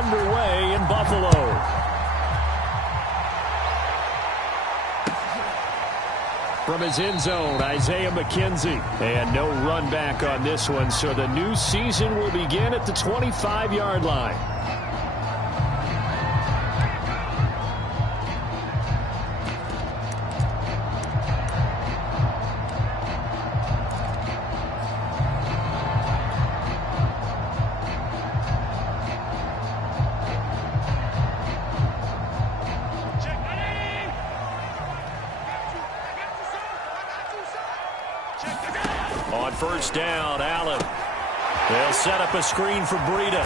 underway in Buffalo. From his end zone, Isaiah McKenzie. And no run back on this one, so the new season will begin at the 25-yard line. On first down, Allen. They'll set up a screen for Breida.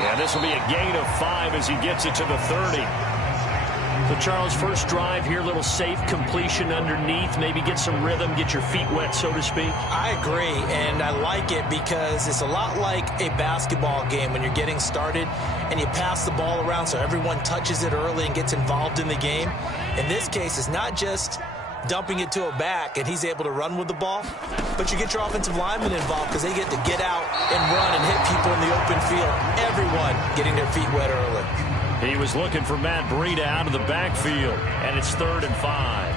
And this will be a gain of 5 as he gets it to the 30. So, Charles, first drive here, little safe completion underneath. Maybe get some rhythm, get your feet wet, so to speak. I agree, and I like it because it's a lot like a basketball game when you're getting started and you pass the ball around so everyone touches it early and gets involved in the game. In this case, it's not just dumping it to a back and he's able to run with the ball, but you get your offensive linemen involved because they get to get out and run and hit people in the open field. Everyone getting their feet wet early. He was looking for Matt Breida out of the backfield, and it's 3rd and 5.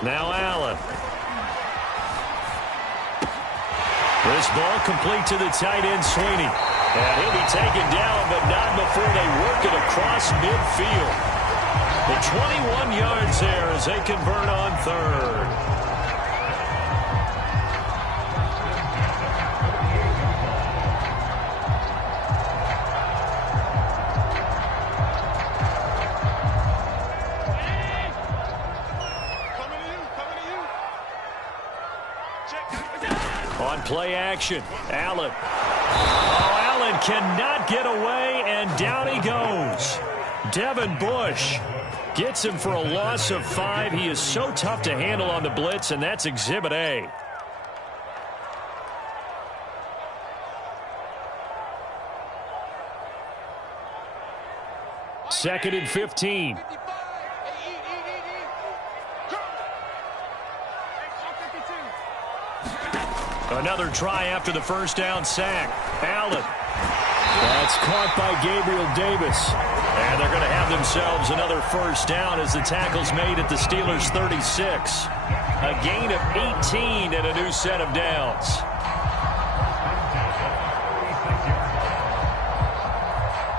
Now Allen. This ball complete to the tight end, Sweeney. And he'll be taken down, but not before they work it across midfield. The 21 yards there as they convert on 3rd. On play action, Allen. Oh, Allen cannot get away, and down he goes. Devin Bush gets him for a loss of 5. He is so tough to handle on the blitz, and that's Exhibit A. Second and 15. Another try after the first down sack. Allen. That's caught by Gabriel Davis. And they're going to have themselves another first down as the tackle's made at the Steelers' 36. A gain of 18 and a new set of downs.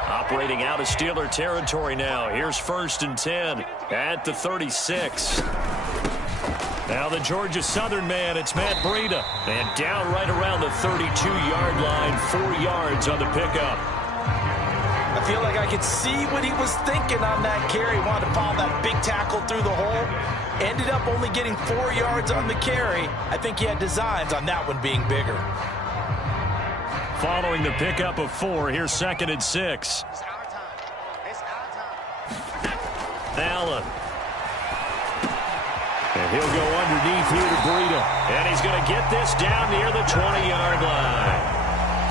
Operating out of Steeler territory now. Here's 1st and 10 at the 36. Now the Georgia Southern man, it's Matt Breida. And down right around the 32-yard line, 4 yards on the pickup. I feel like I could see what he was thinking on that carry. He wanted to follow that big tackle through the hole. Ended up only getting 4 yards on the carry. I think he had designs on that one being bigger. Following the pickup of 4, here's 2nd and 6. Allen. And he'll go underneath here to Breida. And he's going to get this down near the 20-yard line.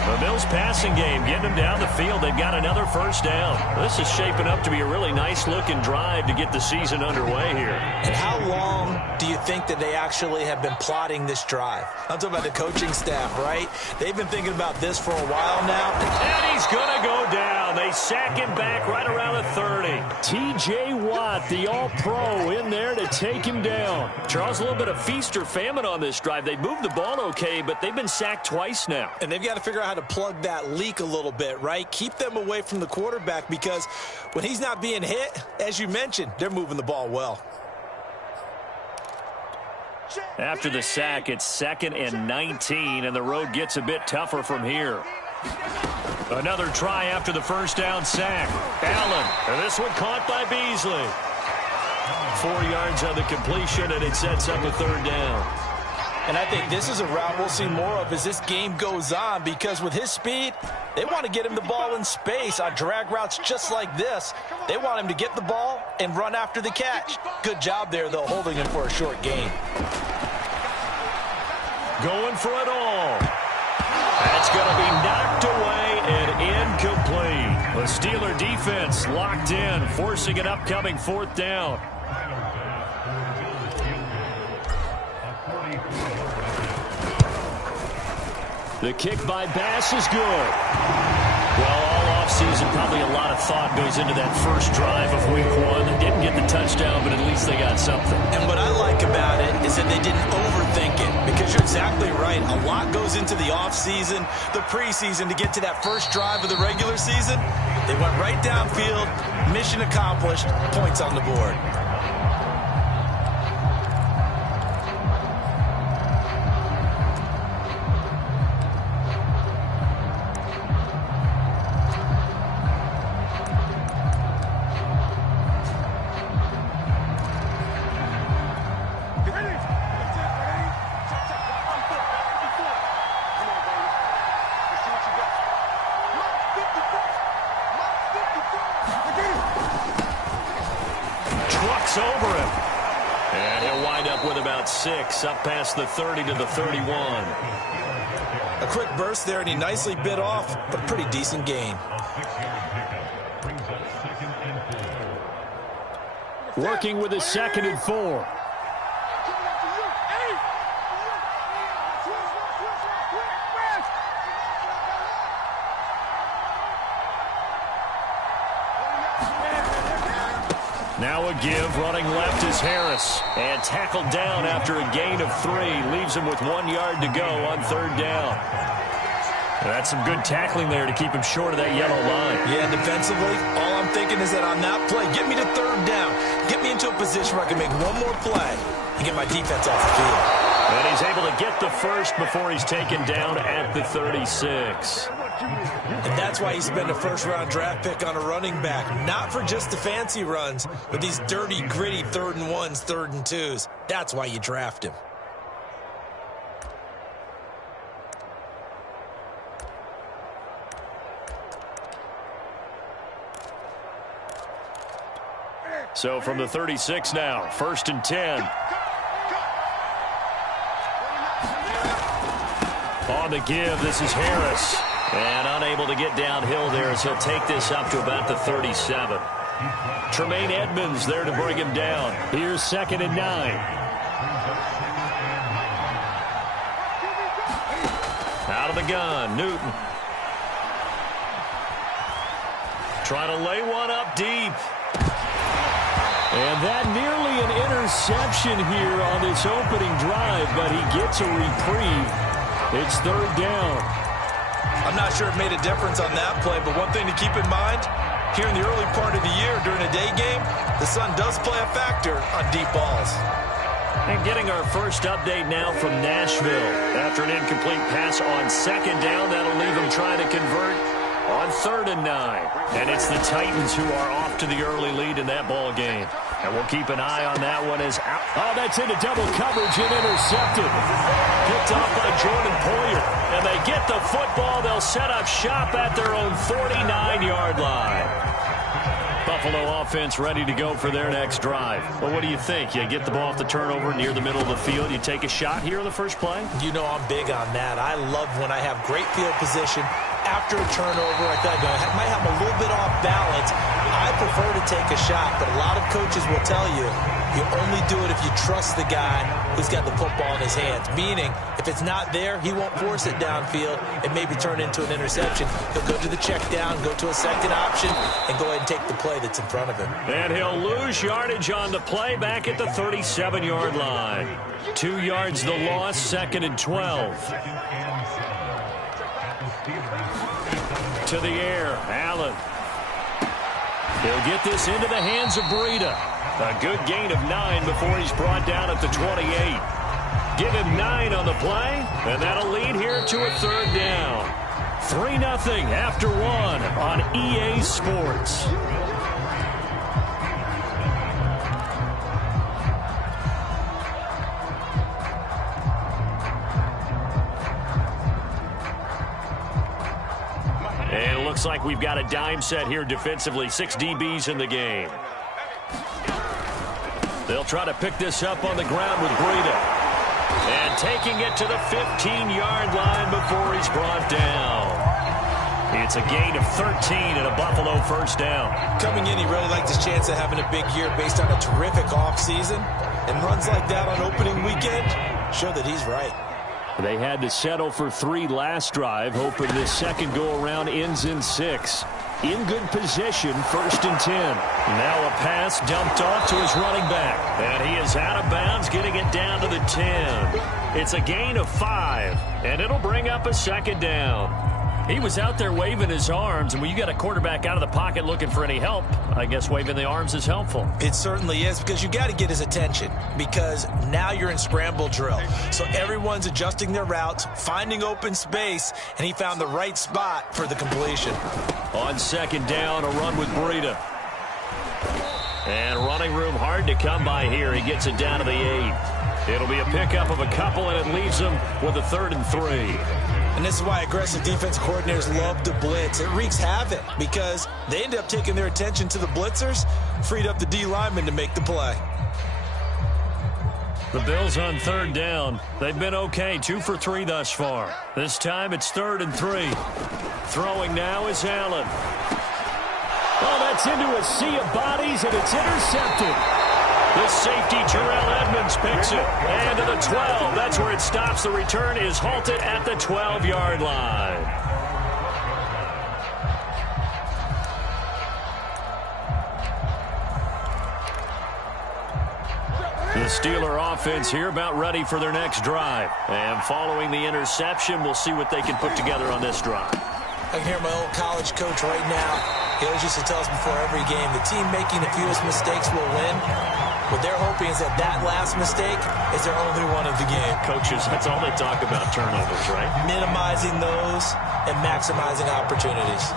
The Bills passing game, getting them down the field. They've got another first down. This is shaping up to be a really nice-looking drive to get the season underway here. And how long do you think that they actually have been plotting this drive? I'm talking about the coaching staff, right? They've been thinking about this for a while now. And he's going to go down. They sack him back right around the 30. T.J. Watt, the all-pro, in there to take him down. Charles, a little bit of feast or famine on this drive. They moved the ball okay, but they've been sacked twice now. And they've got to figure out how to plug that leak a little bit, right? Keep them away from the quarterback because when he's not being hit, as you mentioned, they're moving the ball well. After the sack, it's 2nd and 19, and the road gets a bit tougher from here. Another try after the first down sack. Allen, and this one caught by Beasley. 4 yards on the completion, and it sets up a 3rd down. And I think this is a route we'll see more of as this game goes on because with his speed, they want to get him the ball in space on drag routes just like this. They want him to get the ball and run after the catch. Good job there, though, holding him for a short gain. Going for it all. That's going to be knocked away and incomplete. The Steeler defense locked in, forcing an upcoming 4th down. The kick by Bass is good. Well, all offseason, probably a lot of thought goes into that first drive of Week 1. They didn't get the touchdown, but at least they got something. And what I like about it is that they didn't overthink it, because you're exactly right. A lot goes into the offseason, the preseason, to get to that first drive of the regular season. They went right downfield, mission accomplished, points on the board. Over him. And he'll wind up with about 6, up past the 30 to the 31. A quick burst there, and he nicely bit off, but pretty decent gain. Working with his 2nd and 4. Now a give, running left is Harris. And tackled down after a gain of 3. Leaves him with 1 yard to go on 3rd down. That's some good tackling there to keep him short of that yellow line. Yeah, defensively, all I'm thinking is that on that play, get me to 3rd down. Get me into a position where I can make one more play and get my defense off the field. And he's able to get the first before he's taken down at the 36. And that's why you spend a first-round draft pick on a running back. Not for just the fancy runs, but these dirty, gritty 3rd and 1s, 3rd and 2s. That's why you draft him. So from the 36 now, 1st and 10. On the give, this is Harris. And unable to get downhill there as he'll take this up to about the 37. Tremaine Edmonds there to bring him down. Here's 2nd and 9. Out of the gun, Newton. Trying to lay one up deep. And that nearly an interception here on this opening drive, but he gets a reprieve. It's 3rd down. I'm not sure it made a difference on that play, but one thing to keep in mind, here in the early part of the year during a day game, the sun does play a factor on deep balls. And getting our first update now from Nashville. After an incomplete pass on 2nd down, that'll leave them trying to convert on 3rd and 9. And it's the Titans who are off to the early lead in that ball game. And we'll keep an eye on that one as out. Oh, that's into double coverage and intercepted. Picked off by Jordan Poyer. And they get the football. They'll set up shop at their own 49-yard line. Buffalo offense ready to go for their next drive. Well, what do you think? You get the ball off the turnover near the middle of the field. You take a shot here in the first play? You know I'm big on that. I love when I have great field position. After a turnover, I thought I might have a little bit off balance. I prefer to take a shot, but a lot of coaches will tell you, you only do it if you trust the guy who's got the football in his hands. Meaning, if it's not there, he won't force it downfield and maybe turn into an interception. He'll go to the check down, go to a second option, and go ahead and take the play that's in front of him. And he'll lose yardage on the play back at the 37-yard line. 2 yards the loss, 2nd and 12. To the air, Allen. He'll get this into the hands of Breida. A good gain of 9 before he's brought down at the 28. Give him 9 on the play, and that'll lead here to a 3rd down. 3-0 after 1 on EA Sports. And it looks like we've got a dime set here defensively. 6 DBs in the game. They'll try to pick this up on the ground with Breida. And taking it to the 15-yard line before he's brought down. It's a gain of 13 and a Buffalo first down. Coming in, he really liked his chance of having a big year based on a terrific offseason. And runs like that on opening weekend show that he's right. They had to settle for 3 last drive, hoping this second go-around ends in 6. In good position, 1st and 10. Now a pass dumped off to his running back. And he is out of bounds, getting it down to the 10. It's a gain of 5, and it'll bring up a second down. He was out there waving his arms, and when you got a quarterback out of the pocket looking for any help, I guess waving the arms is helpful. It certainly is, because you got to get his attention, because now you're in scramble drill. So everyone's adjusting their routes, finding open space, and he found the right spot for the completion. On second down, a run with Breida. And running room hard to come by here. He gets it down to the 8. It'll be a pickup of a couple, and it leaves him with a 3rd and 3. And this is why aggressive defense coordinators love to blitz. It wreaks havoc because they end up taking their attention to the blitzers, freed up the D lineman to make the play. The Bills on 3rd down. They've been okay, 2 for 3 thus far. This time it's 3rd and 3. Throwing now is Allen. Oh, that's into a sea of bodies, and it's intercepted. The safety, Terrell Edmonds, picks it. And to the 12. That's where it stops. The return is halted at the 12-yard line. The Steeler offense here about ready for their next drive. And following the interception, we'll see what they can put together on this drive. I can hear my old college coach right now. He always used to tell us before every game, the team making the fewest mistakes will win. What they're hoping is that last mistake is their only one of the game. Coaches, that's all they talk about, turnovers, right? Minimizing those and maximizing opportunities.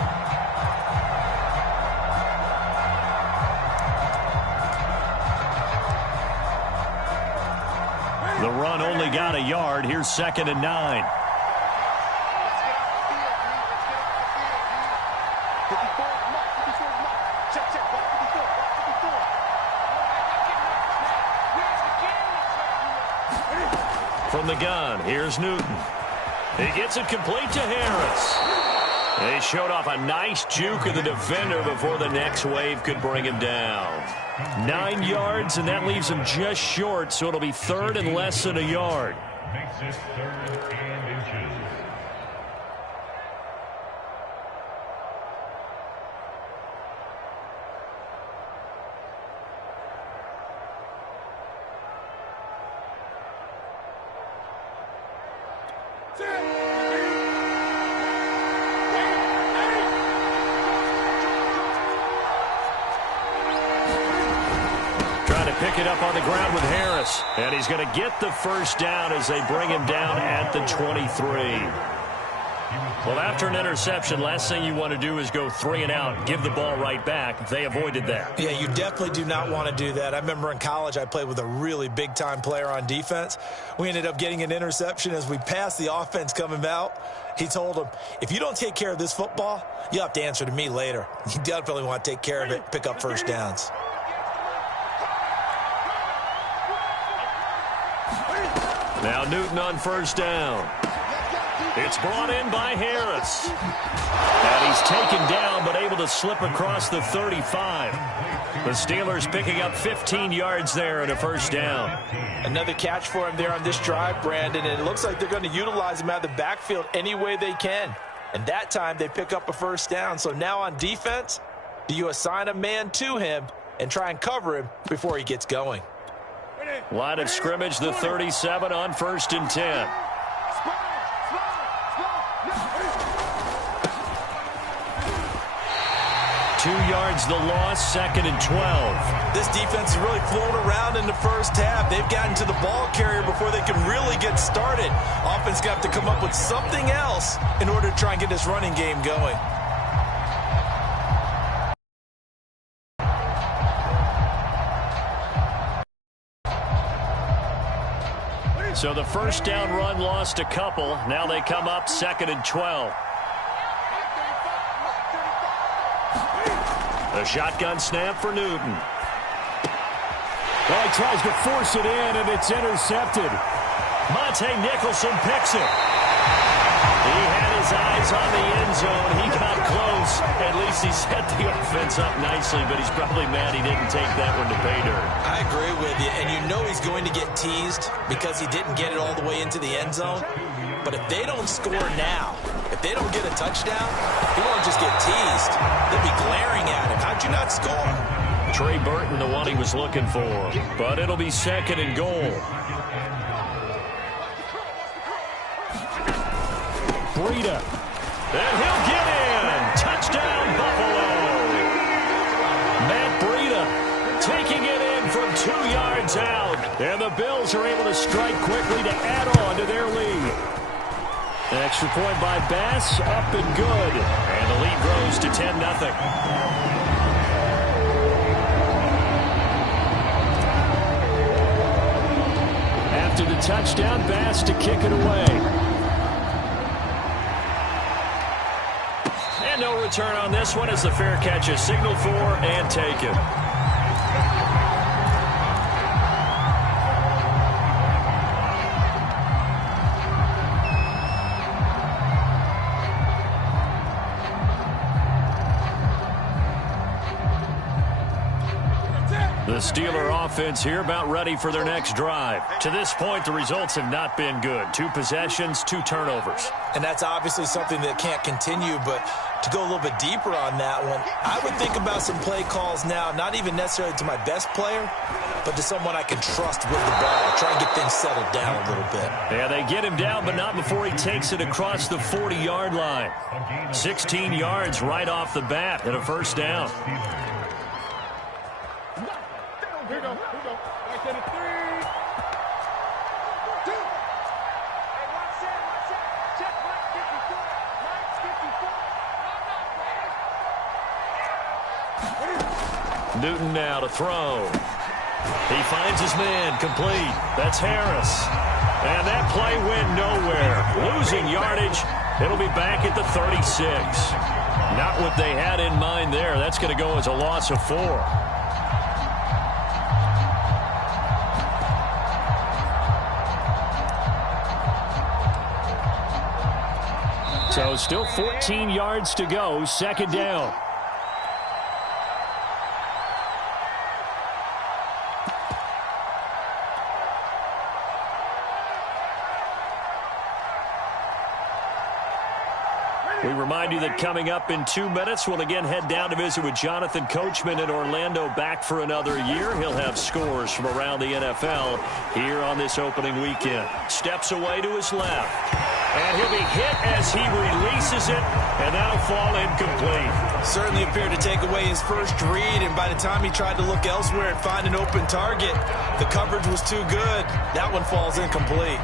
The run only got a yard. Here's 2nd and 9. From the gun, here's Newton. He gets it complete to Harris. They showed off a nice juke of the defender before the next wave could bring him down. 9 yards, and that leaves him just short, so it'll be 3rd and less than a yard. Makes it 3rd and inches. Pick it up on the ground with Harris. And he's going to get the first down as they bring him down at the 23. Well, after an interception, last thing you want to do is go 3 and out, give the ball right back. They avoided that. Yeah, you definitely do not want to do that. I remember in college I played with a really big-time player on defense. We ended up getting an interception as we passed the offense coming out. He told him, if you don't take care of this football, you'll have to answer to me later. You definitely want to take care of it, pick up first downs. Now Newton on first down. It's brought in by Harris. And he's taken down but able to slip across the 35. The Steelers picking up 15 yards there and a first down. Another catch for him there on this drive, Brandon, and it looks like they're going to utilize him out of the backfield any way they can. And that time they pick up a first down. So now on defense, do you assign a man to him and try and cover him before he gets going? Line of scrimmage, the 37 on 1st and 10. Two yards the loss, 2nd and 12. This defense is really flown around in the first half. They've gotten to the ball carrier before they can really get started. Offense got to come up with something else in order to try and get this running game going. So the first down run lost a couple. Now they come up 2nd and 12. A shotgun snap for Newton. Well, he tries to force it in, and it's intercepted. Monte Nicholson picks it. He had his his eyes on the end zone. He got close. At least he set the offense up nicely, but he's probably mad he didn't take that one to pay dirt. I agree with you, and you know he's going to get teased because he didn't get it all the way into the end zone. But if they don't score now, if they don't get a touchdown, he won't just get teased. They'll be glaring at him. How'd you not score? Trey Burton, the one he was looking for. But it'll be 2nd and goal. Breida. And he'll get in. Touchdown, Buffalo. Matt Breida taking it in from 2 yards out. And the Bills are able to strike quickly to add on to their lead. An extra point by Bass, up and good. And the lead grows to 10-0. After the touchdown, Bass to kick it away. And no return on this one as the fair catch is signaled for and taken. The Steeler offense here about ready for their next drive. To this point, the results have not been good. 2 possessions, 2 turnovers. And that's obviously something that can't continue, but to go a little bit deeper on that one, I would think about some play calls now, not even necessarily to my best player, but to someone I can trust with the ball. Try and get things settled down a little bit. Yeah, they get him down, but not before he takes it across the 40-yard line. 16 yards right off the bat and a first down. Here we go. Right there to 3. 2. Hey, watch that. Check Mike 54. Newton now to throw. He finds his man, complete. That's Harris. And that play went nowhere. Losing yardage. It'll be back at the 36. Not what they had in mind there. That's going to go as a loss of 4. So still 14 yards to go, 2nd down. We remind you that coming up in 2 minutes, we'll again head down to visit with Jonathan Coachman in Orlando, back for another year. He'll have scores from around the NFL here on this opening weekend. Steps away to his left. And he'll be hit as he releases it, and that'll fall incomplete. Certainly appeared to take away his first read, and by the time he tried to look elsewhere and find an open target, the coverage was too good. That one falls incomplete.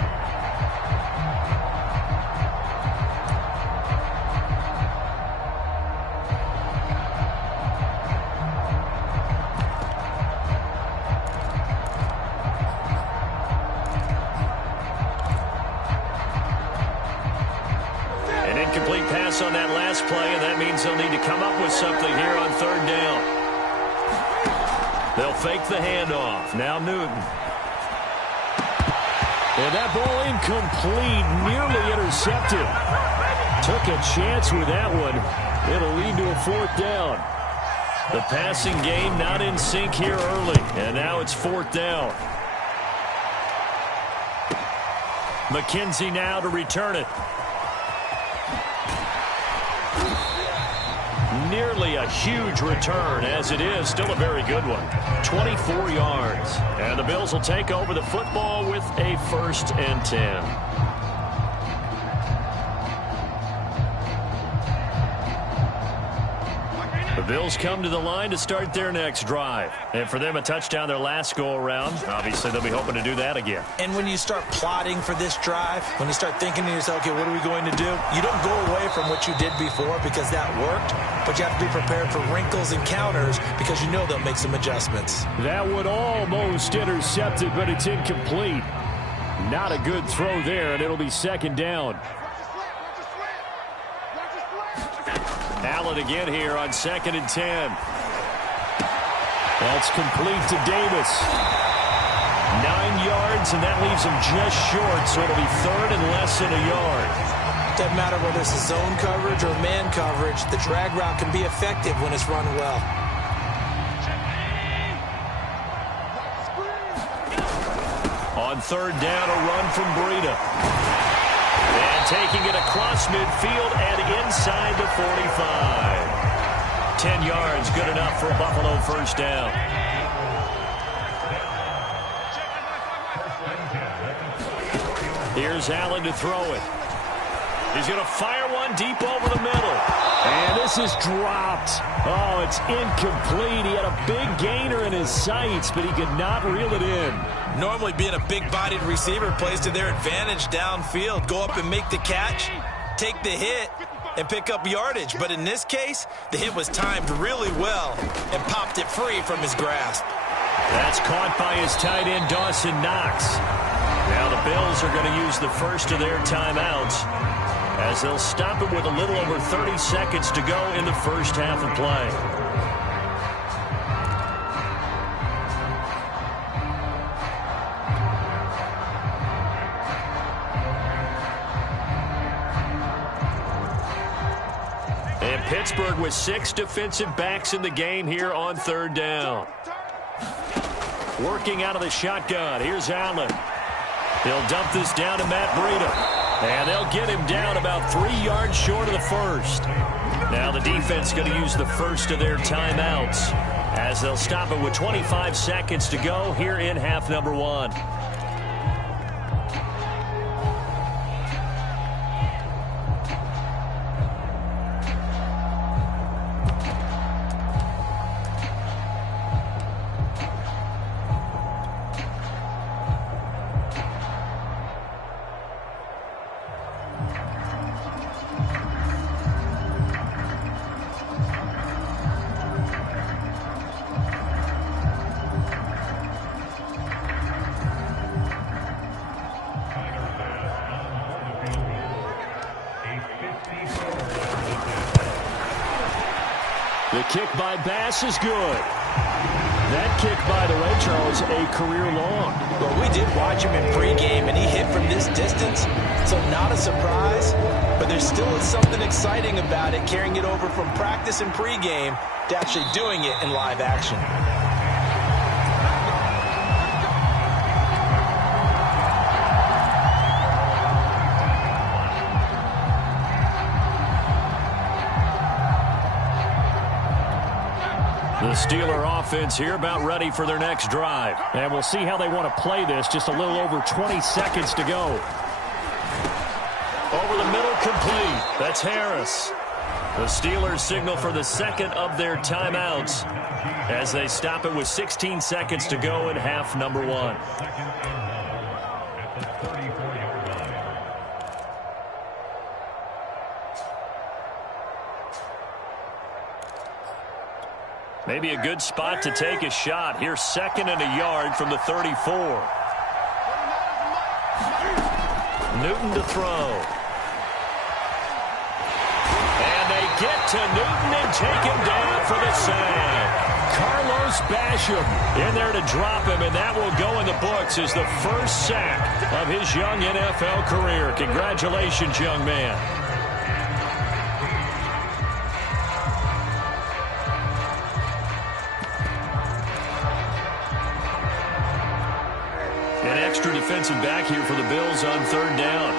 On that last play, and that means they'll need to come up with something here on 3rd down. They'll fake the handoff. Now Newton. And that ball incomplete, nearly intercepted. Took a chance with that one. It'll lead to a 4th down. The passing game not in sync here early, and now it's 4th down. McKenzie now to return it. Nearly a huge return, as it is still a very good one. 24 yards. And the Bills will take over the football with a 1st and 10. The Bills come to the line to start their next drive. And for them, a touchdown their last go-around. Obviously, they'll be hoping to do that again. And when you start plotting for this drive, when you start thinking to yourself, okay, what are we going to do? You don't go away from what you did before because that worked, but you have to be prepared for wrinkles and counters because you know they'll make some adjustments. That one almost intercepted, but it's incomplete. Not a good throw there, and it'll be 2nd down. Allen again here on 2nd and 10. That's complete to Davis. 9 yards, and that leaves him just short, so it'll be 3rd and less than a yard. Doesn't matter whether it's a zone coverage or man coverage, the drag route can be effective when it's run well. On third down, a run from Breida. And taking it across midfield and inside the 45. 10 yards, good enough for a Buffalo first down. Here's Allen to throw it. He's going to fire one deep over the middle. And this is dropped. Oh, it's incomplete. He had a big gainer in his sights, but he could not reel it in. Normally being a big-bodied receiver plays to their advantage downfield. Go up and make the catch, take the hit, and pick up yardage. But in this case, the hit was timed really well and popped it free from his grasp. That's caught by his tight end, Dawson Knox. Now the Bills are going to use the first of their timeouts as they'll stop it with a little over 30 seconds to go in the first half of play. And Pittsburgh with 6 defensive backs in the game here on third down. Working out of the shotgun. Here's Allen. He'll dump this down to Matt Breida. And they'll get him down about 3 yards short of the first. Now the defense going to use the first of their timeouts as they'll stop it with 25 seconds to go here in half number 1. The kick by Bass is good. That kick, by the way, Charles, a career long. Well, we did watch him in pregame, and he hit from this distance, so not a surprise. But there still is something exciting about it, carrying it over from practice and pregame to actually doing it in live action. The Steeler offense here about ready for their next drive. And we'll see how they want to play this. Just a little over 20 seconds to go. Over the middle, complete. That's Harris. The Steelers signal for the second of their timeouts as they stop it with 16 seconds to go in half number 1. Maybe a good spot to take a shot. Here's 2nd and a yard from the 34. Newton to throw. And they get to Newton and take him down for the sack. Carlos Basham in there to drop him, and that will go in the books as the first sack of his young NFL career. Congratulations, young man. An extra defensive back here for the Bills on third down.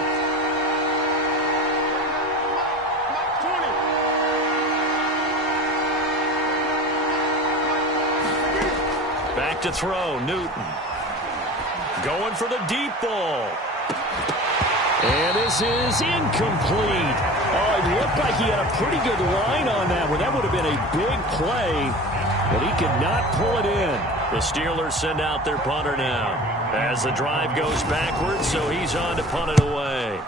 Back to throw, Newton. Going for the deep ball. And this is incomplete. Oh, it looked like he had a pretty good line on that one. That would have been a big play, but he could not pull it in. The Steelers send out their punter now as the drive goes backwards, so he's on to punt it away.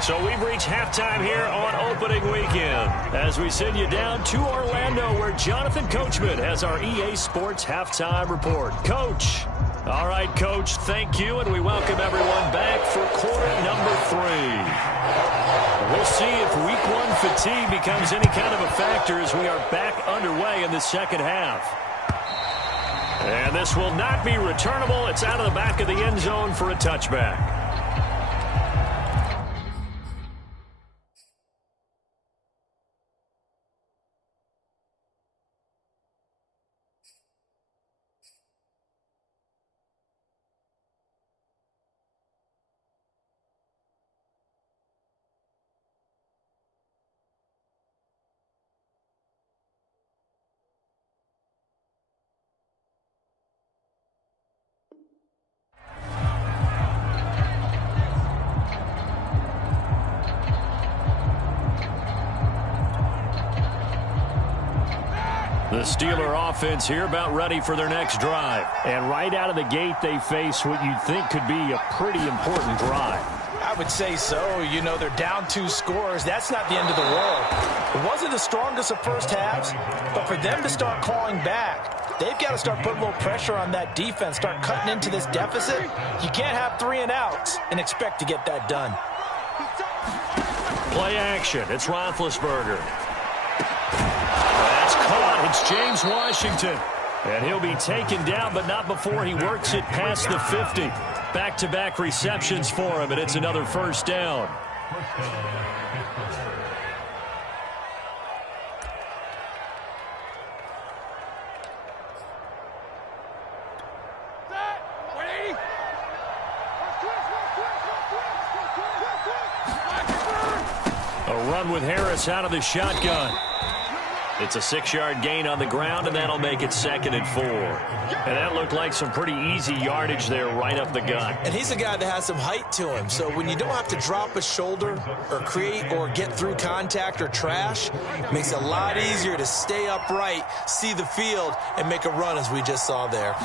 So we've reached halftime here on opening weekend as we send you down to Orlando where Jonathan Coachman has our EA Sports halftime report. Coach. All right, Coach, thank you, and we welcome everyone back for quarter number 3. We'll see if week 1 fatigue becomes any kind of a factor as we are back underway in the second half. And this will not be returnable. It's out of the back of the end zone for a touchback. The Steeler offense here about ready for their next drive. And right out of the gate, they face what you'd think could be a pretty important drive. I would say so. You know, they're down 2 scores. That's not the end of the world. It wasn't the strongest of first halves, but for them to start clawing back, they've got to start putting a little pressure on that defense, start cutting into this deficit. You can't have 3 and outs and expect to get that done. Play action. It's Roethlisberger. Caught. It's James Washington. And he'll be taken down, but not before he works it past the 50. Back-to-back receptions for him, and it's another first down. A run with Harris out of the shotgun. It's a 6-yard gain on the ground, and that'll make it 2nd and 4. And that looked like some pretty easy yardage there right up the gut. And he's a guy that has some height to him. So when you don't have to drop a shoulder or create or get through contact or trash, it makes it a lot easier to stay upright, see the field, and make a run as we just saw there.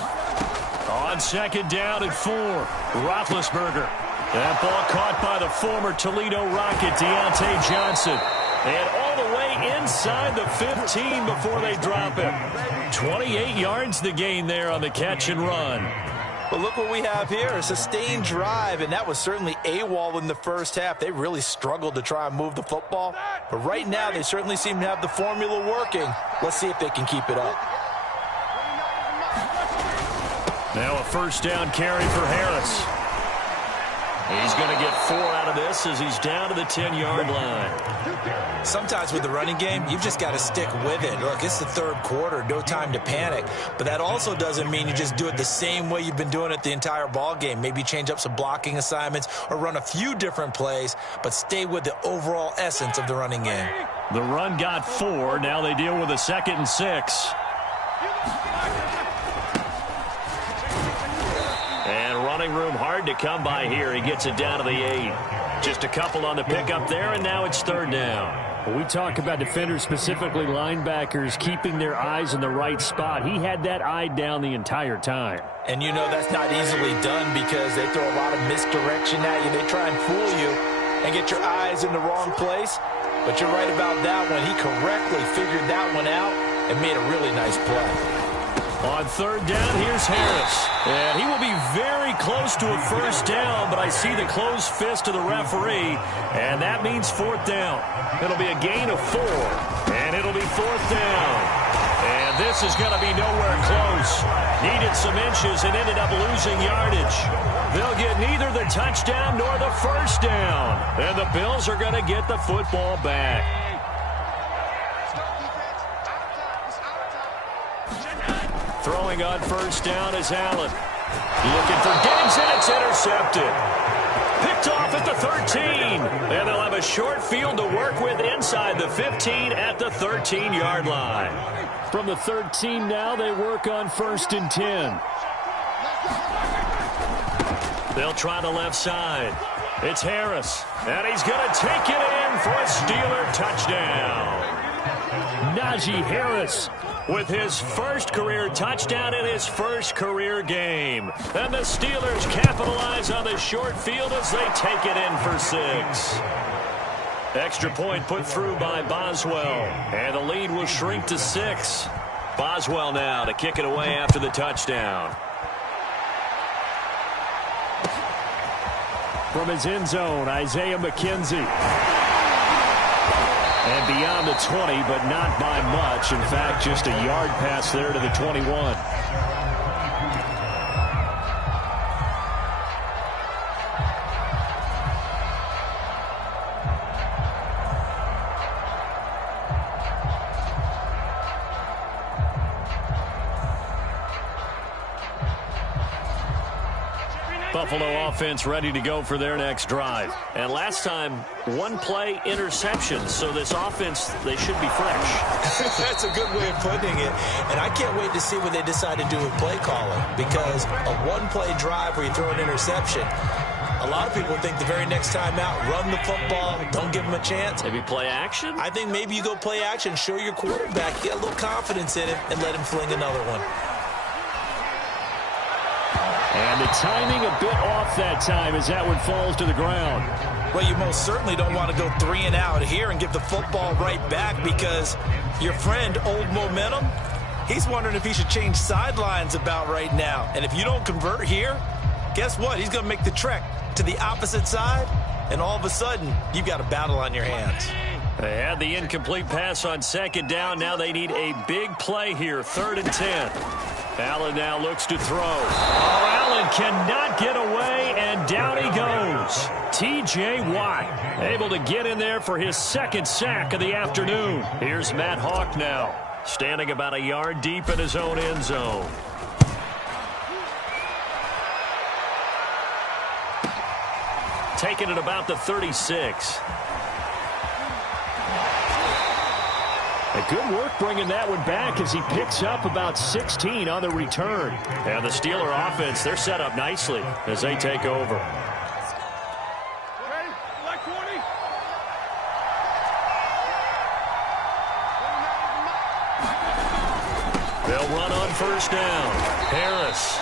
On 2nd down and 4, Roethlisberger. That ball caught by the former Toledo Rocket, Deontay Johnson. And all the way inside the 15 before they drop him. 28 yards the gain there on the catch and run. Well, look what we have here, a sustained drive, and that was certainly AWOL in the first half. They really struggled to try and move the football. But right now, they certainly seem to have the formula working. Let's see if they can keep it up. Now a first down carry for Harris. He's going to get 4 out of this as he's down to the 10-yard line. Sometimes with the running game, you've just got to stick with it. Look, it's the 3rd quarter, no time to panic. But that also doesn't mean you just do it the same way you've been doing it the entire ball game. Maybe change up some blocking assignments or run a few different plays, but stay with the overall essence of the running game. The run got 4. Now they deal with a 2nd and 6. Running room hard to come by here. He gets it down to the 8. Just a couple on the pickup there, and now it's 3rd down. When we talk about defenders, specifically linebackers, keeping their eyes in the right spot. He had that eye down the entire time. And you know that's not easily done because they throw a lot of misdirection at you. They try and fool you and get your eyes in the wrong place. But you're right about that one. He correctly figured that one out and made a really nice play. On 3rd down, here's Harris. And he will be very close to a first down, but I see the closed fist of the referee, and that means 4th down. It'll be a gain of 4, and it'll be 4th down. And this is going to be nowhere close. Needed some inches and ended up losing yardage. They'll get neither the touchdown nor the first down, and the Bills are going to get the football back. Throwing on first down is Allen. Looking for Diggs, and it's intercepted. Picked off at the 13. And they'll have a short field to work with inside the 15 at the 13-yard line. From the 13 now, they work on 1st and 10. They'll try the left side. It's Harris. And he's going to take it in for a Steeler touchdown. Najee Harris with his first career touchdown in his first career game. And the Steelers capitalize on the short field as they take it in for 6. Extra point put through by Boswell. And the lead will shrink to 6. Boswell now to kick it away after the touchdown. From his end zone, Isaiah McKenzie. And beyond the 20, but not by much. In fact, just a yard pass there to the 21. Buffalo offense ready to go for their next drive. And last time, one-play interception. So this offense, they should be fresh. That's a good way of putting it. And I can't wait to see what they decide to do with play calling. Because a one-play drive where you throw an interception, a lot of people think the very next time out, run the football, don't give them a chance. Maybe play action? I think maybe you go play action, show your quarterback, get a little confidence in him, and let him fling another one. And the timing a bit off that time as that one falls to the ground. Well, you most certainly don't want to go 3 and out here and give the football right back because your friend, Old Momentum, he's wondering if he should change sidelines about right now. And if you don't convert here, guess what? He's going to make the trek to the opposite side, and all of a sudden, you've got a battle on your hands. They had the incomplete pass on second down. Now they need a big play here, 3rd and 10. Allen now looks to throw. Oh, Allen cannot get away, and down he goes. T.J. Watt able to get in there for his 2nd sack of the afternoon. Here's Matt Hawk now, standing about a yard deep in his own end zone. Taking it about the 36. Good work bringing that one back as he picks up about 16 on the return. And the Steeler offense, they're set up nicely as they take over. Ready? Like 20? They'll run on 1st down. Harris.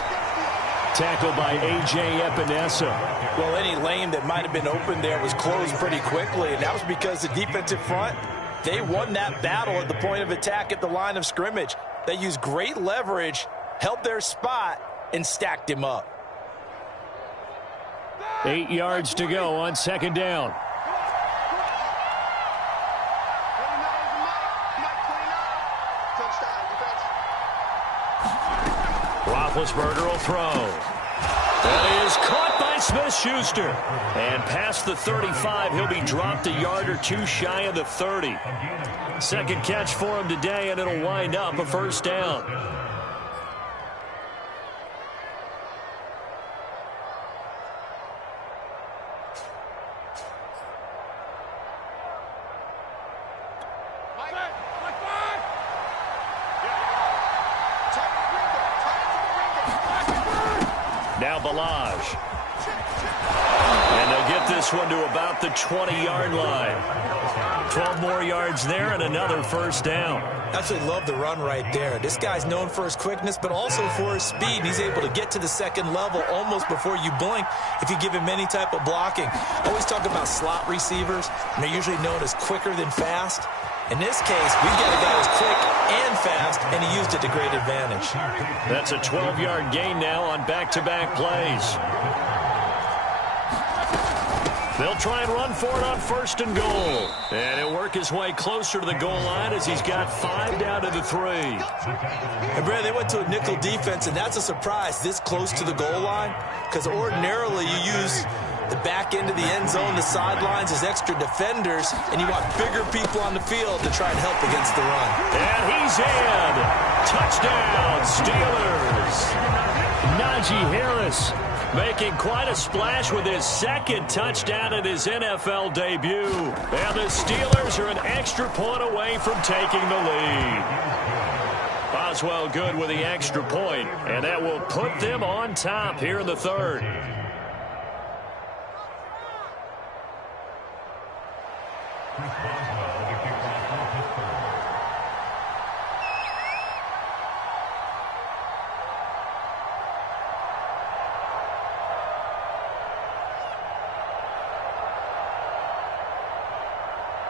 Tackled by A.J. Epinesa. Well, any lane that might have been open there was closed pretty quickly, and that was because the defensive front, they won that battle at the point of attack at the line of scrimmage. They used great leverage, held their spot, and stacked him up. 8 yards to go on 2nd down. Roethlisberger will throw. That is caught by Smith-Schuster. And past the 35, he'll be dropped a yard or two shy of the 30. 2nd catch for him today, and it'll wind up a 1st down. Now Balaj. And they'll get this one to about the 20-yard line. 12 more yards there and another 1st down. Absolutely love the run right there. This guy's known for his quickness, but also for his speed. He's able to get to the 2nd level almost before you blink if you give him any type of blocking. I always talk about slot receivers, and they're usually known as quicker than fast. In this case, we've got a guy who's quick and fast, and he used it to great advantage. That's a 12-yard gain now on back-to-back plays. They'll try and run for it on 1st and goal. And he'll work his way closer to the goal line as he's got 5 down to the 3. And, Brad, they went to a nickel defense, and that's a surprise this close to the goal line because ordinarily you use the back end of the end zone, the sidelines as extra defenders, and you want bigger people on the field to try and help against the run. And he's in. Touchdown, Steelers. Najee Harris making quite a splash with his 2nd touchdown in his NFL debut. And the Steelers are an extra point away from taking the lead. Boswell good with the extra point, and that will put them on top here in the 3rd.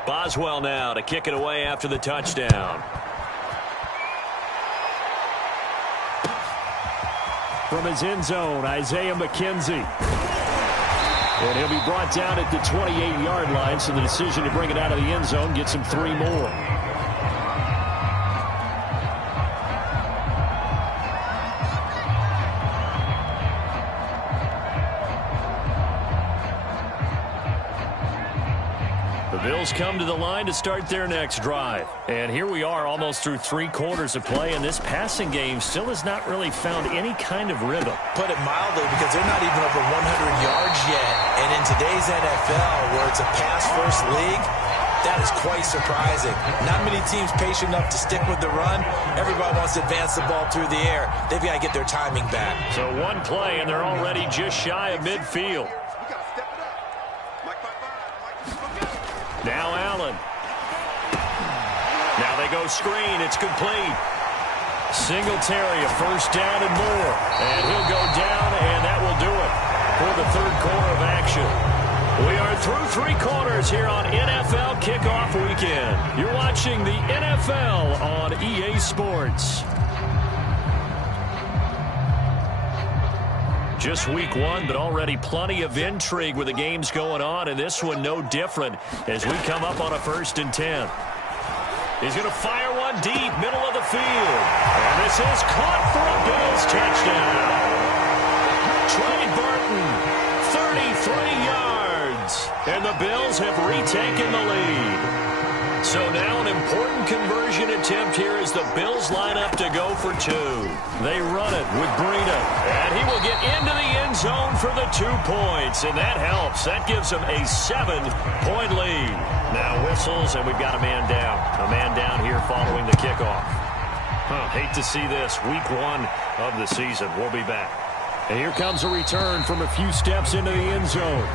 Boswell now to kick it away after the touchdown. from his end zone, Isaiah McKenzie. And he'll be brought down at the 28-yard line, so the decision to bring it out of the end zone gets him 3 more. Bills come to the line to start their next drive. And here we are almost through 3 quarters of play, and this passing game still has not really found any kind of rhythm. Put it mildly, because they're not even over 100 yards yet. And in today's NFL, where it's a pass-first league, that is quite surprising. Not many teams patient enough to stick with the run. Everybody wants to advance the ball through the air. They've got to get their timing back. So one play, and they're already just shy of midfield. Now Allen. Now they go screen. It's complete. Singletary, a first down and more. And he'll go down, and that will do it for the third quarter of action. We are through 3 quarters here on NFL Kickoff Weekend. You're watching the NFL on EA Sports. Just week 1, but already plenty of intrigue with the games going on, and this one no different as we come up on a 1st and 10. He's going to fire one deep, middle of the field. And this is caught for a Bills touchdown. Trey Burton, 33 yards. And the Bills have retaken the lead. So now an important conversion attempt here as the Bills line up to go for 2. They run it with Breida. And he will get into the end zone for the 2 points. And that helps. That gives them a 7-point lead. Now whistles, and we've got a man down. A man down here following the kickoff. Hate to see this. Week 1 of the season. We'll be back. And here comes a return from a few steps into the end zone.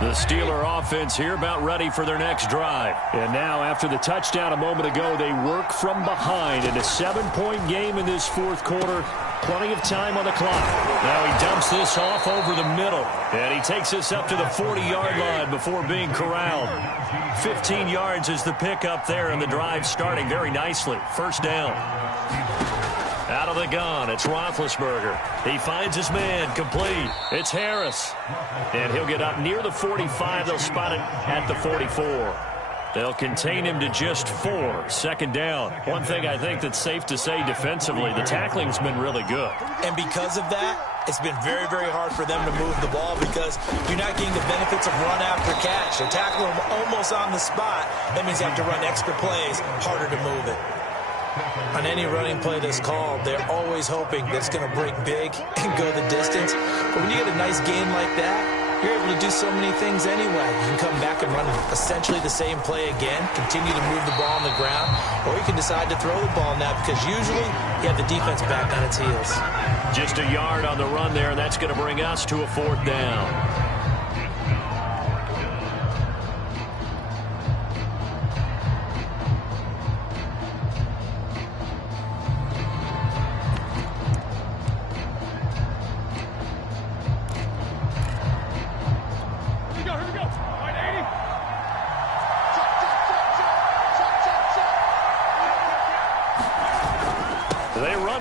The Steeler offense here about ready for their next drive. And now after the touchdown a moment ago, they work from behind in a 7-point game in this 4th quarter. Plenty of time on the clock. Now he dumps this off over the middle. And he takes this up to the 40-yard line before being corralled. 15 yards is the pickup there, and the drive starting very nicely. 1st down. Out of the gun, it's Roethlisberger. He finds his man, complete. It's Harris. And he'll get up near the 45. They'll spot it at the 44. They'll contain him to just 4. 2nd down. One thing I think that's safe to say defensively, the tackling's been really good. And because of that, it's been very, very hard for them to move the ball because you're not getting the benefits of run after catch. They're tackling him almost on the spot. That means you have to run extra plays, harder to move it. On any running play that's called, they're always hoping that it's going to break big and go the distance. But when you get a nice game like that, you're able to do so many things anyway. You can come back and run essentially the same play again, continue to move the ball on the ground, or you can decide to throw the ball now because usually you have the defense back on its heels. Just a yard on the run there, and that's going to bring us to a 4th down.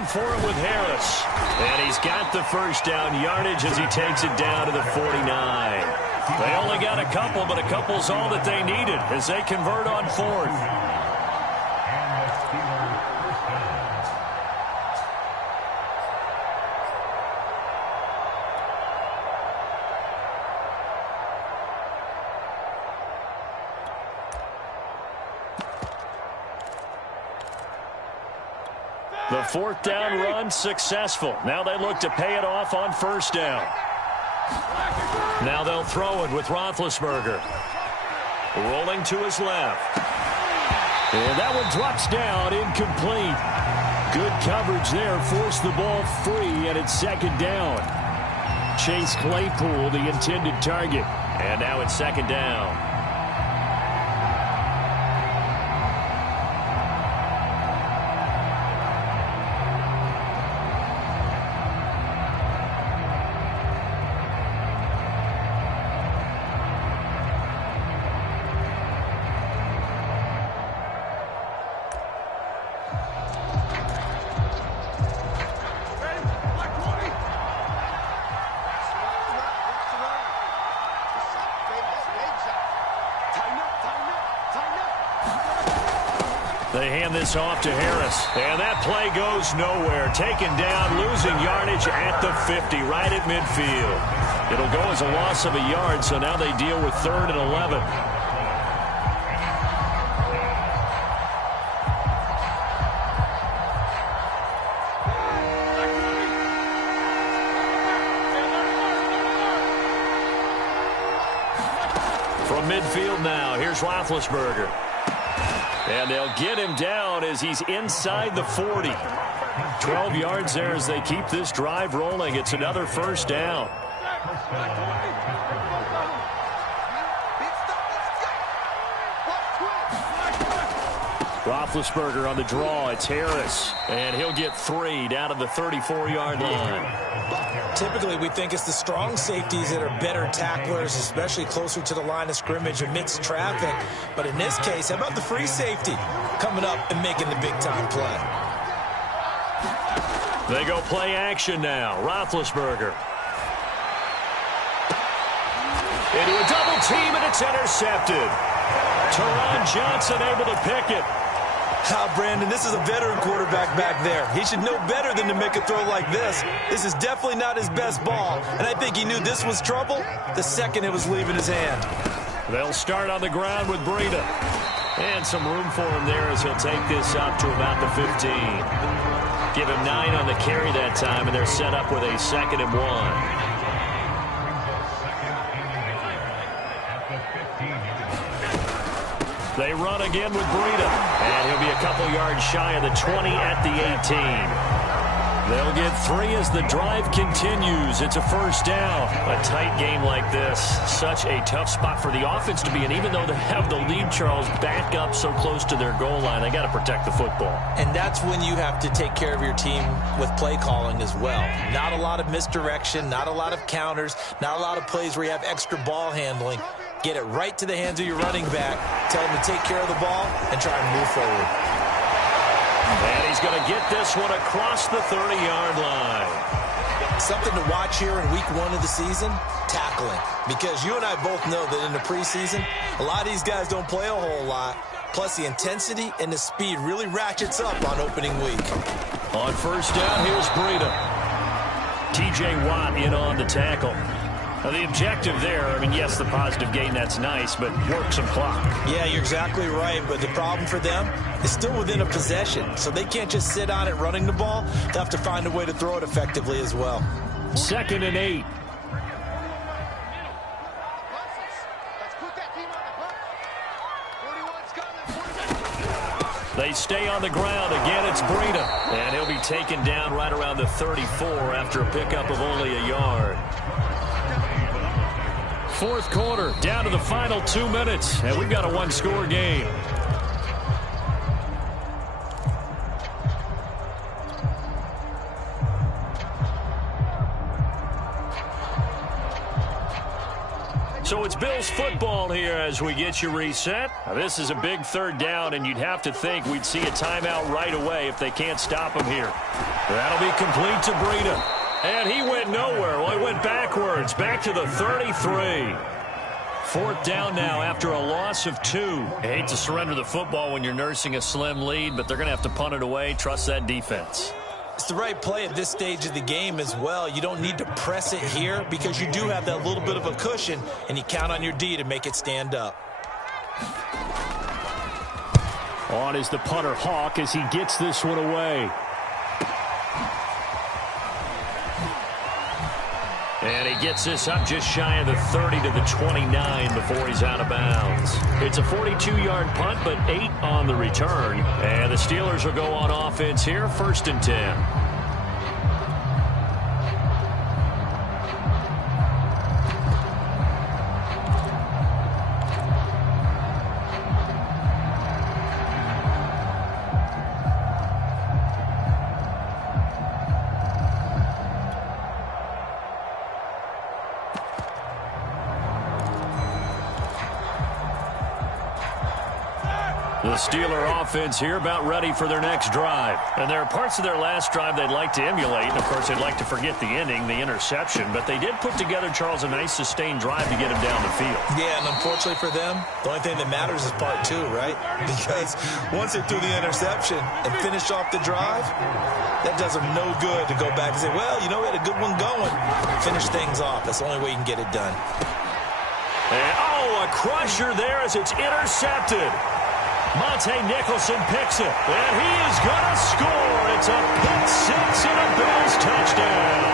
For it with Harris. And he's got the 1st down yardage as he takes it down to the 49. They only got a couple, but a couple's all that they needed as they convert on 4th. The 4th down run successful. Now they look to pay it off on 1st down. Now they'll throw it with Roethlisberger. Rolling to his left. And that one drops down, incomplete. Good coverage there, forced the ball free, and it's 2nd down. Chase Claypool, the intended target. And now it's 2nd down. They hand this off to Harris. And that play goes nowhere. Taken down, losing yardage at the 50, right at midfield. It'll go as a loss of a yard, so now they deal with 3rd and 11. From midfield now, here's Roethlisberger. And they'll get him down as he's inside the 40. 12 yards there as they keep this drive rolling. It's another first down. Roethlisberger on the draw. It's Harris. And he'll get 3 down to the 34-yard line. Typically, we think it's the strong safeties that are better tacklers, especially closer to the line of scrimmage amidst traffic. But in this case, how about the free safety coming up and making the big-time play? They go play action now. Roethlisberger. Into a double team, and it's intercepted. Teron Johnson able to pick it. Brandon, this is a veteran quarterback back there. He should know better than to make a throw like this. This is definitely not his best ball, and I think he knew this was trouble the second it was leaving his hand. They'll start on the ground with Breida. And some room for him there as he'll take this up to about the 15. Give him 9 on the carry that time, and they're set up with a 2nd and 1. They run again with Breida. And he'll be a couple yards shy of the 20 at the 18. They'll get 3 as the drive continues. It's a first down. A tight game like this, such a tough spot for the offense to be in. Even though they have the lead, Charles, back up so close to their goal line, they got to protect the football. And that's when you have to take care of your team with play calling as well. Not a lot of misdirection, not a lot of counters, not a lot of plays where you have extra ball handling. Get it right to the hands of your running back. Tell him to take care of the ball and try and move forward. And he's going to get this one across the 30-yard line. Something to watch here in week 1 of the season, tackling. Because you and I both know that in the preseason, a lot of these guys don't play a whole lot. Plus, the intensity and the speed really ratchets up on opening week. On first down, here's Breida. T.J. Watt in on the tackle. Now, the objective there, I mean, yes, the positive gain, that's nice, but work some clock. Yeah, you're exactly right, but the problem for them is still within a possession, so they can't just sit on it running the ball. They'll have to find a way to throw it effectively as well. 2nd and 8. They stay on the ground. Again, it's Breida. And he'll be taken down right around the 34 after a pickup of only a yard. 4th quarter, down to the final 2 minutes, and we've got a 1-score game. So it's Bills football here as we get you reset. Now, this is a big 3rd down, and you'd have to think we'd see a timeout right away if they can't stop him here. That'll be complete to Breida. And he went nowhere. Well, he went backwards, back to the 33. 4th down now after a loss of 2. I hate to surrender the football when you're nursing a slim lead, but they're going to have to punt it away. Trust that defense. It's the right play at this stage of the game as well. You don't need to press it here because you do have that little bit of a cushion, and you count on your D to make it stand up. On is the punter, Hawk, as he gets this one away. And he gets this up just shy of the 30 to the 29 before he's out of bounds. It's a 42-yard punt, but 8 on the return. And the Steelers will go on offense here, 1st and 10. The The Steeler offense here about ready for their next drive. And there are parts of their last drive they'd like to emulate. And, of course, they'd like to forget the ending, the interception. But they did put together, Charles, a nice sustained drive to get him down the field. Yeah, and unfortunately for them, the only thing that matters is part two, right? Because once they threw the interception and finished off the drive, that does them no good to go back and say, well, you know, we had a good one going. Finish things off. That's the only way you can get it done. And, a crusher there as it's intercepted. Monte Nicholson picks it, and he is going to score. It's a pick six and a Bills touchdown.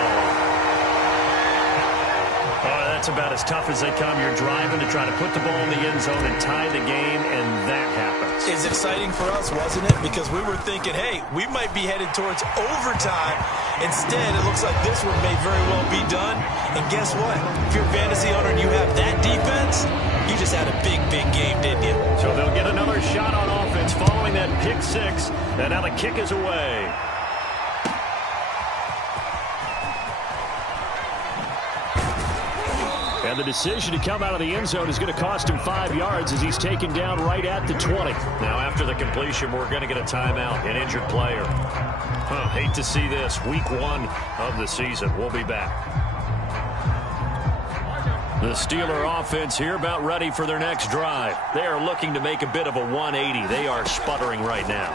That's about as tough as they come. You're driving to try to put the ball in the end zone and tie the game, and that happens. It's exciting for us, wasn't it? Because we were thinking, hey, we might be headed towards overtime. Instead, it looks like this one may very well be done. And guess what? If you're a fantasy owner and you have that defense, you just had a big, big game, didn't you? So they'll get another shot on offense following that pick six. And now the kick is away. And the decision to come out of the end zone is going to cost him 5 yards as he's taken down right at the 20. Now after the completion, we're going to get a timeout, an injured player. Hate to see this. Week 1 of the season. We'll be back. The Steeler offense here about ready for their next drive. They are looking to make a bit of a 180. They are sputtering right now.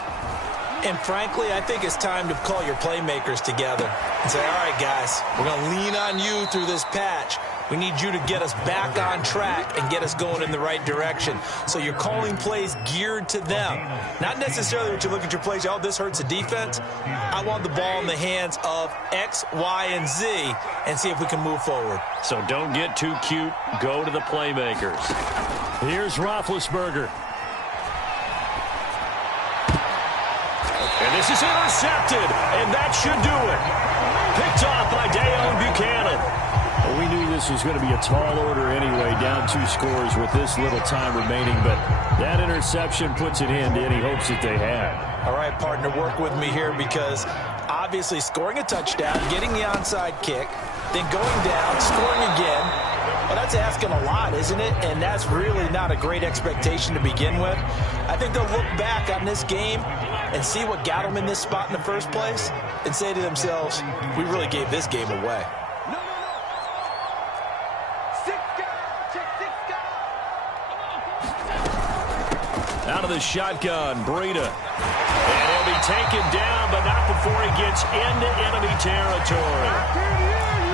And frankly, I think it's time to call your playmakers together and say, all right, guys, we're going to lean on you through this patch. We need you to get us back on track and get us going in the right direction. So you're calling plays geared to them. Not necessarily what you look at your plays, oh, this hurts the defense. I want the ball in the hands of X, Y, and Z and see if we can move forward. So don't get too cute. Go to the playmakers. Here's Roethlisberger. And this is intercepted, and that should do it. Picked off by Deone Bucannon. Well, we knew this was going to be a tall order anyway, down 2 scores with this little time remaining, but that interception puts an end to any hopes that they had. All right, partner, work with me here because obviously scoring a touchdown, getting the onside kick, then going down, scoring again, well, that's asking a lot, isn't it? And that's really not a great expectation to begin with. I think they'll look back on this game and see what got them in this spot in the first place and say to themselves, we really gave this game away. Out of the shotgun, Breida. And he'll be taken down, but not before he gets into enemy territory.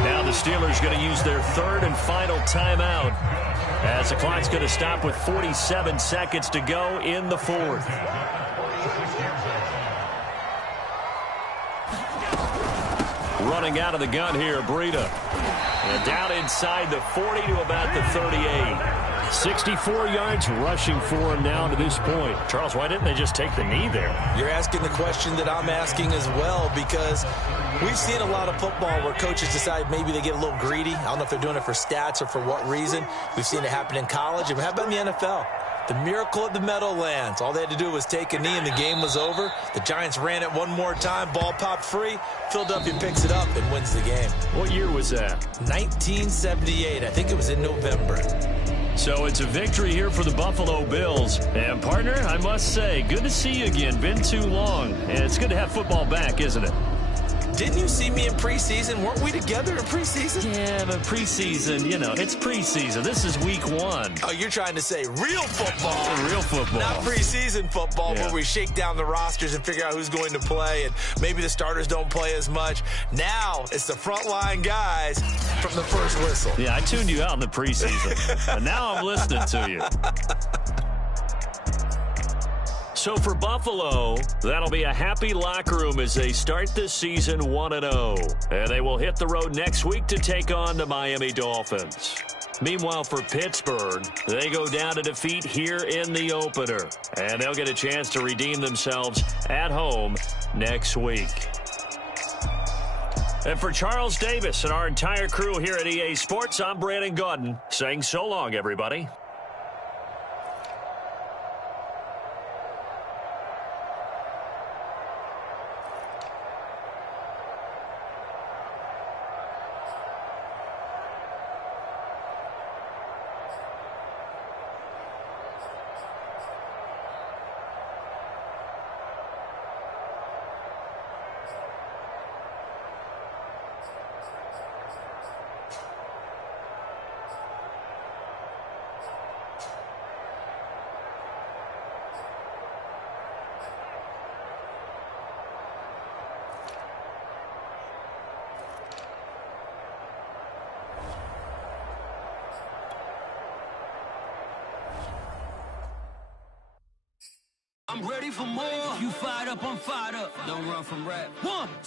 Now the Steelers going to use their third and final timeout as the clock's going to stop with 47 seconds to go in the fourth. Running out of the gun here, Breida. And down inside the 40 to about the 38. 64 yards rushing for him now to this point. Charles, why didn't they just take the knee there? You're asking the question that I'm asking as well, because we've seen a lot of football where coaches decide maybe they get a little greedy. I don't know if they're doing it for stats or for what reason. We've seen it happen in college, and how about in the NFL? The miracle at the Meadowlands. All they had to do was take a knee and the game was over. The Giants ran it one more time. Ball popped free. Philadelphia picks it up and wins the game. What year was that? 1978. I think it was in November. So it's a victory here for the Buffalo Bills. And, partner, I must say, good to see you again. Been too long. And it's good to have football back, isn't it? Didn't you see me in preseason? Weren't we together in preseason? Yeah, but preseason, you know, it's preseason. This is week 1. Oh, you're trying to say real football. Real football. Not preseason football where we shake down the rosters and figure out who's going to play, and maybe the starters don't play as much. Now it's the frontline guys from the first whistle. Yeah, I tuned you out in the preseason. And now I'm listening to you. So for Buffalo, that'll be a happy locker room as they start this season 1-0. And they will hit the road next week to take on the Miami Dolphins. Meanwhile, for Pittsburgh, they go down to defeat here in the opener. And they'll get a chance to redeem themselves at home next week. And for Charles Davis and our entire crew here at EA Sports, I'm Brandon Gaudin saying so long, everybody. ready for more? You fired up, I'm fired up. Don't run from rap. 1,